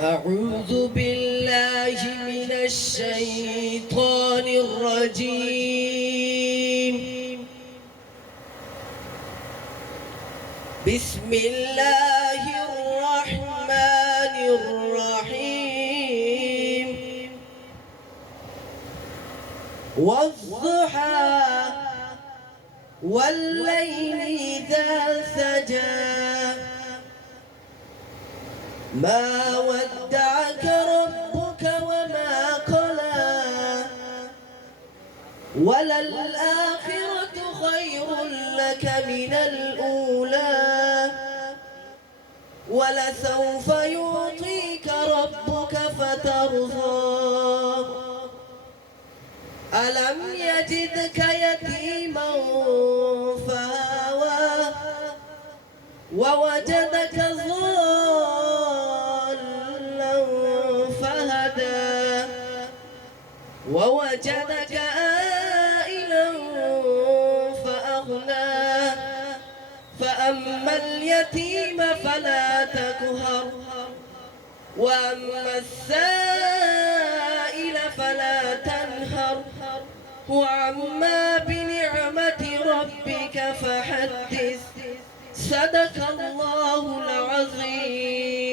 أعوذ بالله من الشيطان الرجيم. بسم الله الرحمن الرحيم. والضحى والليل إذا سجى ما ودعك ربك وما قلى وللآخرة خير لك من الأولى ولسوف يعطيك ربك فترضى ألم يجدك يتيما فآوى ووجدك ضالا فهدى ووجدك عائلا فأغنى فأما اليتيم فلا تقهر وأما السائل فلا تنهر وأما بنعمة ربك فحدث. صدق الله العظيم.